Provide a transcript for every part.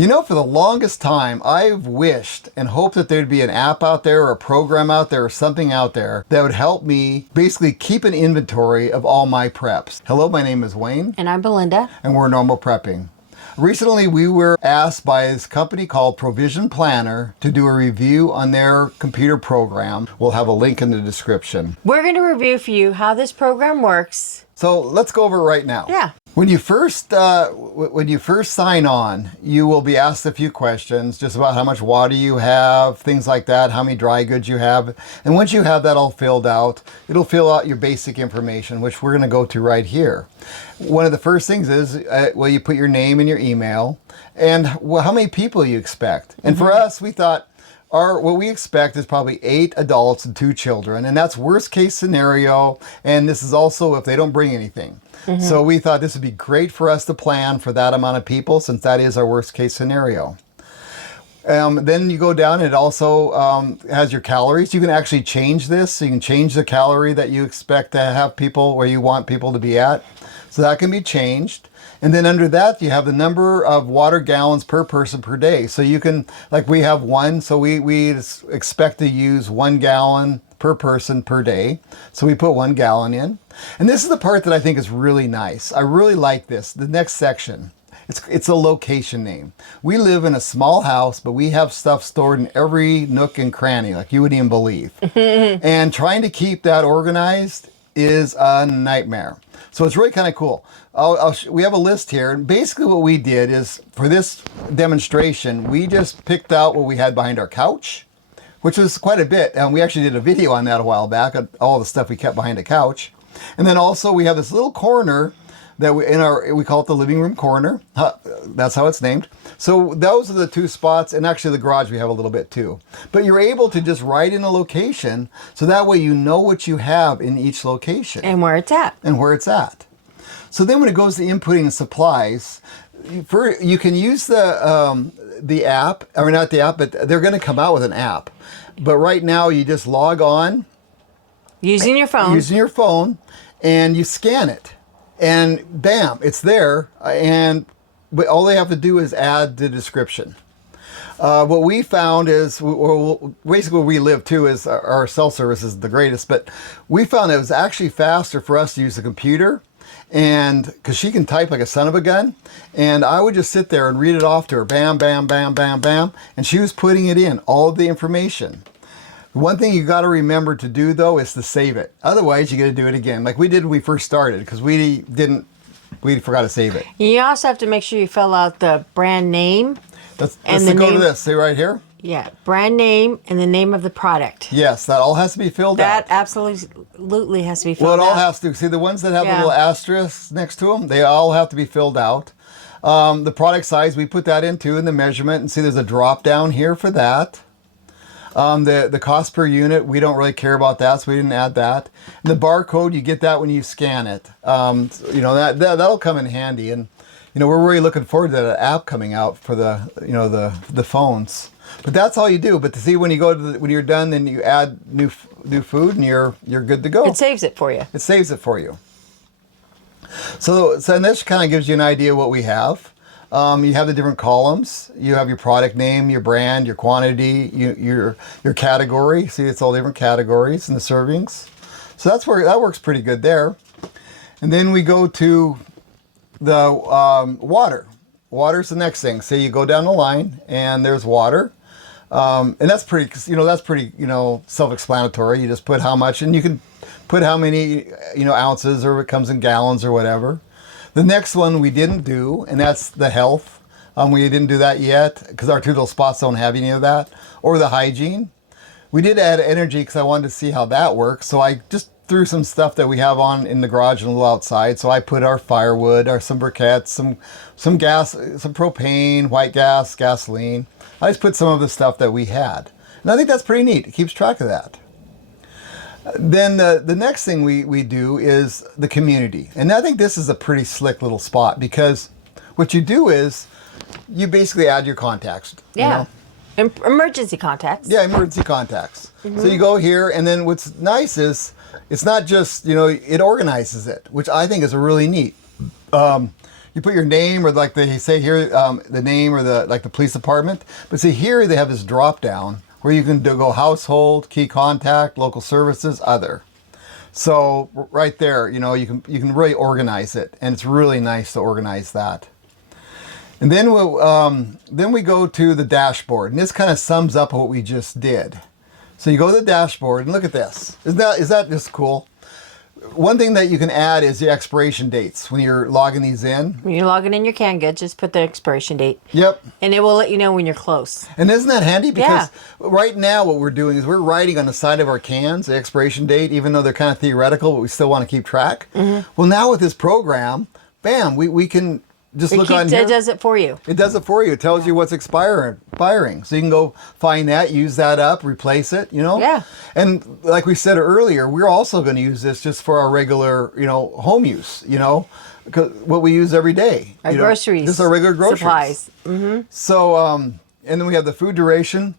You know, for the longest time, I've wished and hoped that there'd be an app out there or a program out there or something out there that would help me basically keep an inventory of all my preps. Hello, my name is Wayne. And I'm Belinda. And we're Normal Prepping. Recently, we were asked by this company called Provision Planner to do a review on their computer program. We'll have a link in the description. We're going to review for you how this program works. So let's go over it right now. Yeah. When you first sign on, you will be asked a few questions just about how much water you have, things like that, how many dry goods you have. And once you have that all filled out, it'll fill out your basic information, which we're going to go to right here. One of the first things is, you put your name and your email and how many people you expect. And for us, we thought, what we expect is probably 8 adults and 2 children, and that's worst case scenario, and this is also if they don't bring anything. So we thought this would be great for us to plan for that amount of people, since that is our worst case scenario. Then you go down, and it also has your calories. You can actually change this, so you can change the calorie that you expect to have people, where you want people to be at. So that can be changed. And then under that, you have the number of water gallons per person per day. So you can, like we have 1, so we expect to use 1 gallon per person per day. So we put 1 gallon in. And this is the part that I think is really nice. I really like this, the next section. It's a location name. We live in a small house, but we have stuff stored in every nook and cranny, like you wouldn't even believe. And trying to keep that organized is a nightmare. So it's really kind of cool. We have a list here. And basically what we did is, for this demonstration, we just picked out what we had behind our couch, which was quite a bit. And we actually did a video on that a while back, all the stuff we kept behind the couch. And then also we have this little corner that we call it the living room corner. That's how it's named. So those are the 2 spots, and actually the garage we have a little bit too. But you're able to just write in a location, so that way you know what you have in each location. And where it's at. And where it's at. So then when it goes to inputting supplies, you can use the app, or not the app, but they're going to come out with an app. But right now you just log on. Using your phone. Using your phone, and you scan it. And bam, it's there. But all they have to do is add the description. What we found is, basically where we live too, is our cell service is the greatest, but we found it was actually faster for us to use the computer, and because she can type like a son of a gun, and I would just sit there and read it off to her, bam, bam, bam, bam, bam, and she was putting it in, all of the information. One thing you got to remember to do though is to save it. Otherwise, you got to do it again, like we did when we first started, because we forgot to save it. You also have to make sure you fill out the brand name. Let's go to this. See right here? Yeah, brand name and the name of the product. Yes, that all has to be filled out. That absolutely has to be filled out. Well, it all has to. See, the ones that have the little asterisks next to them, they all have to be filled out. The product size, we put that in too, in the measurement. And see, there's a drop down here for that. The cost per unit, we don't really care about that, so we didn't add that. And the barcode, you get that when you scan it. That'll come in handy. And we're really looking forward to that app coming out for the phones. But that's all you do. But to see when you go to when you're done, then you add new food, and you're good to go. It saves it for you. It saves it for you. So this kind of gives you an idea of what we have. You have the different columns. You have your product name, your brand, your quantity, your category. See, it's all different categories in the servings. So that works pretty good there. And then we go to the water. Water's the next thing. So you go down the line, and there's water. And that's pretty self-explanatory. You just put how much, and you can put how many, ounces, or it comes in gallons or whatever. The next one we didn't do, and that's the health. We didn't do that yet because our 2 little spots don't have any of that. Or the hygiene. We did add energy because I wanted to see how that works. So I just threw some stuff that we have on in the garage and a little outside. So I put our firewood, some briquettes, some gas, some propane, white gas, gasoline. I just put some of the stuff that we had. And I think that's pretty neat. It keeps track of that. Then the next thing we do is the community. And I think this is a pretty slick little spot, because what you do is you basically add your contacts. Yeah. Emergency contacts. Yeah, emergency contacts. So you go here, and then what's nice is it's not just, it organizes it, which I think is really neat. You put your name, or like they say here, the name or the police department. But see here, they have this drop down where you can go household, key contact, local services, other. So right there, you know, you can really organize it, and it's really nice to organize that. And then we go to the dashboard, and this kind of sums up what we just did. So you go to the dashboard and look at this. Is that just cool? One thing that you can add is the expiration dates when you're logging these in. When you're logging in your canned goods, just put the expiration date. Yep. And it will let you know when you're close. And isn't that handy? Because Yeah. right now what we're doing is we're writing on the side of our cans the expiration date, even though they're kind of theoretical, but we still want to keep track. Mm-hmm. Well, now with this program, bam, we can just look on here. It does it for you. It does it for you. It tells you what's expiring. So you can go find that, use that up, replace it, you know? Yeah. And like we said earlier, we're also going to use this just for our regular, you know, home use, you know, because what we use every day. Our you know? groceries. Just our regular groceries. Supplies. Mm-hmm. So, and then we have the food duration.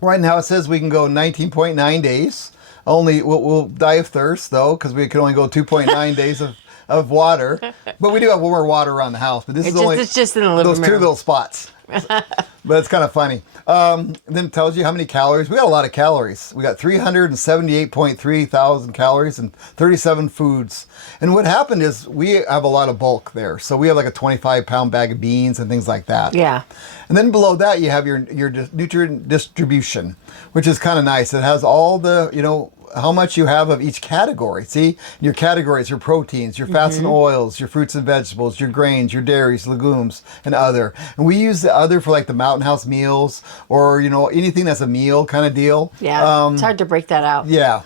Right now it says we can go 19.9 days. Only, we'll die of thirst, though, because we can only go 2.9 days of water, but we do have more water around the house. But it's just in the living those two room. little spots. But it's kind of funny. Then it tells you how many calories. We got a lot of calories. We got 378.3 thousand calories and 37 foods. And what happened is we have a lot of bulk there. So we have like a 25-pound bag of beans and things like that. Yeah. And then below that you have your nutrient distribution, which is kind of nice. It has all the, you know, how much you have of each category. See, your categories, your proteins, your fats and oils, your fruits and vegetables, your grains, your dairies, legumes, and other. And we use the other for like the Mountain House meals, or, you know, anything that's a meal kind of deal. Yeah, it's hard to break that out. Yeah.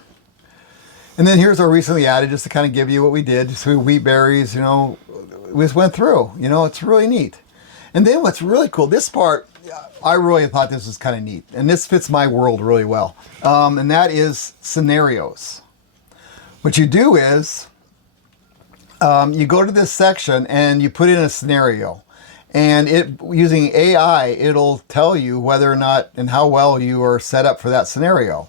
And then here's our recently added, just to kind of give you what we did. So wheat berries, you know, we just went through. You know, it's really neat. And then what's really cool, this part, I really thought this was kind of neat, and this fits my world really well, and that is scenarios. What you do is you go to this section and you put in a scenario, and using AI, it'll tell you whether or not and how well you are set up for that scenario.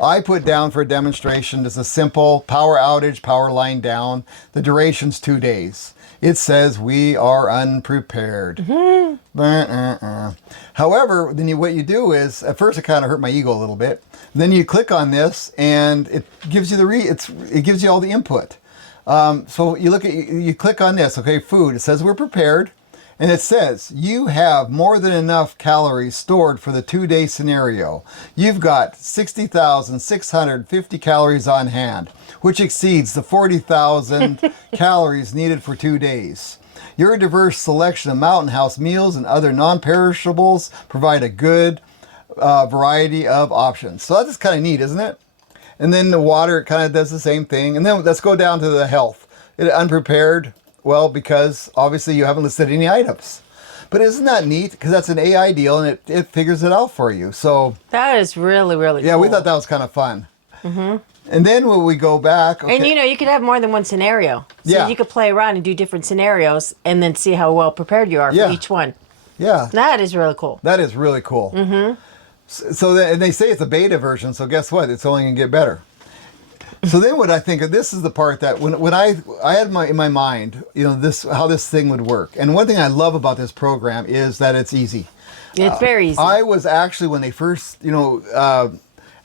I put down for a demonstration just a simple power outage, power line down. The duration's 2 days. It says we are unprepared. Mm-hmm. However, then what you do is, at first it kind of hurt my ego a little bit. Then you click on this, and it gives you it gives you all the input. So you click on this. Okay, food. It says we're prepared, and it says you have more than enough calories stored for the 2-day scenario. You've got 60,650 calories on hand, which exceeds the 40,000 calories needed for 2 days. Your diverse selection of Mountain House meals and other non-perishables provide a good variety of options. So that's kind of neat, isn't it? And then the water, it kind of does the same thing. And then let's go down to the health. Unprepared, well, because obviously you haven't listed any items. But isn't that neat? Because that's an AI deal, and it figures it out for you. So that is really, really cool. Yeah, we thought that was kind of fun. Mm-hmm. And then when we go back... Okay. And, you know, you could have more than one scenario. So you could play around and do different scenarios and then see how well prepared you are for each one. Yeah. That is really cool. That is really cool. Mm-hmm. And they say it's a beta version, so guess what? It's only going to get better. So then what I think of, this is the part that when I had in my mind, you know, how this thing would work. And one thing I love about this program is that it's easy. It's very easy. I was actually, when they first, you know,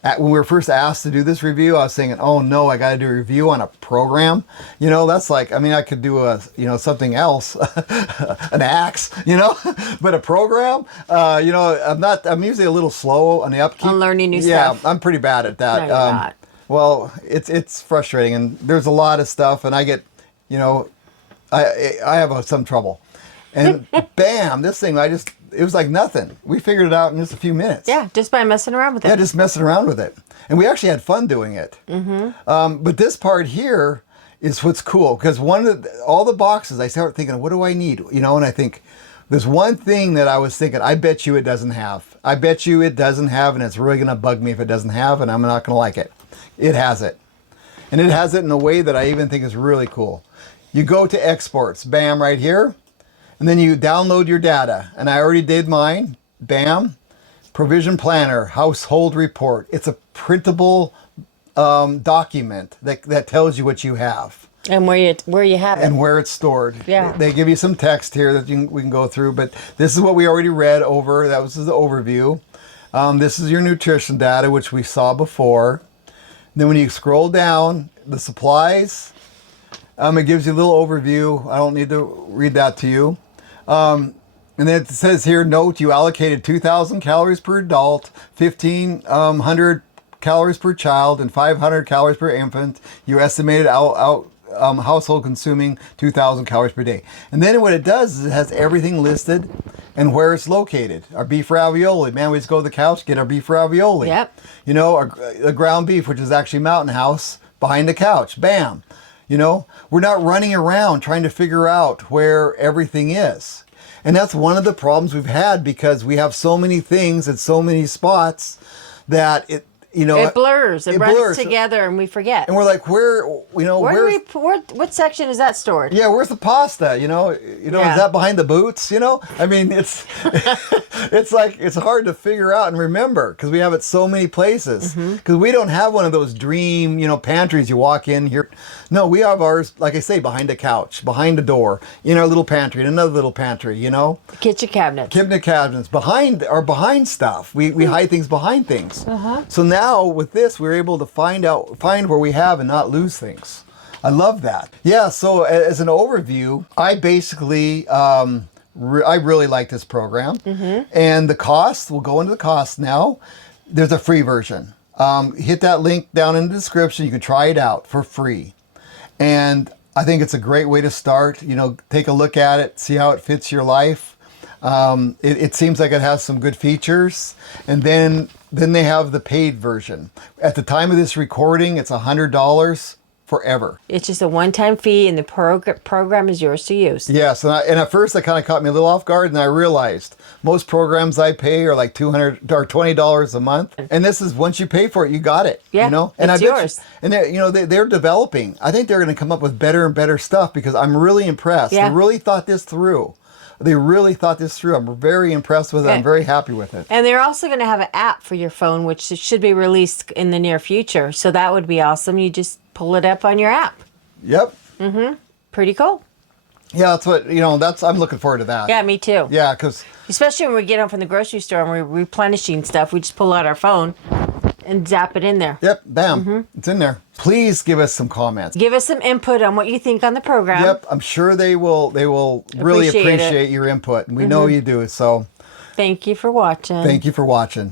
when we were first asked to do this review, I was thinking, oh no, I got to do a review on a program. You know, that's like, I mean, I could do something else, an axe, you know, but a program, you know, I'm usually a little slow on the upkeep. On learning new stuff. Yeah, I'm pretty bad at that. No, you're not. Well, it's frustrating, and there's a lot of stuff, and I get, you know, I have some trouble. And bam, this thing, it was like nothing. We figured it out in just a few minutes. Yeah, just by messing around with it. Yeah, just messing around with it. And we actually had fun doing it. Mm-hmm. But this part here is what's cool, because all the boxes, I start thinking, what do I need? You know, and I think, there's one thing that I was thinking, I bet you it doesn't have. I bet you it doesn't have, and it's really going to bug me if it doesn't have, and I'm not going to like it. It has it. And it has it in a way that I even think is really cool. You go to exports, bam, right here. And then you download your data. And I already did mine, bam. Provision Planner, Household Report. It's a printable document that tells you what you have. And where you have it. And where it's stored. Yeah. They give you some text here that we can go through, but this is what we already read over. That was the overview. This is your nutrition data, which we saw before. Then when you scroll down, the supplies, it gives you a little overview. I don't need to read that to you. And then it says here, note you allocated 2,000 calories per adult, 1,500 calories per child, and 500 calories per infant. You estimated household consuming 2,000 calories per day. And then what it does is it has everything listed and where it's located. Our beef ravioli. Man, we just go to the couch, get our beef ravioli. Yep. You know, a ground beef, which is actually Mountain House, behind the couch. Bam. You know, we're not running around trying to figure out where everything is. And that's one of the problems we've had because we have so many things at so many spots that it blurs. It runs together and we forget. And we're like, what section is that stored? Yeah, where's the pasta? Is that behind the boots? I mean, it's it's hard to figure out and remember because we have it so many places. Because we don't have one of those dream, pantries you walk in here. No, we have ours, like I say, behind a couch, behind a door, in our little pantry, in another little pantry, Kitchen cabinets. Kitchen cabinets, behind stuff. We hide things behind things. So now with this, we're able to find where we have and not lose things. I love that. Yeah, so as an overview, I basically, I really like this program. And the cost, we'll go into the cost now. There's a free version. Hit that link down in the description. You can try it out for free. And I think it's a great way to start. Take a look at it, see how it fits your life. It seems like it has some good features. And then they have the paid version. At the time of this recording, it's $100 forever. It's just a one-time fee, and the program is yours to use. Yes, and at first that kind of caught me a little off guard, and I realized most programs I pay are like $200 or $20 a month, and this is once you pay for it, you got it. Yeah, and it's yours. And they're developing. I think they're going to come up with better and better stuff because I'm really impressed. Yeah. They really thought this through. I'm very impressed with it. I'm very happy with it. And they're also going to have an app for your phone, which should be released in the near future. So that would be awesome. You just pull it up on your app. Yep. Pretty cool. Yeah, that's what, I'm looking forward to that. Yeah, me too. Yeah, because... Especially when we get home from the grocery store and we're replenishing stuff, we just pull out our phone and zap it in there. Yep, bam, it's in there. Please give us some comments. Give us some input on what you think on the program. Yep, I'm sure they will really appreciate your input, and we know you do. So thank you for watching. Thank you for watching.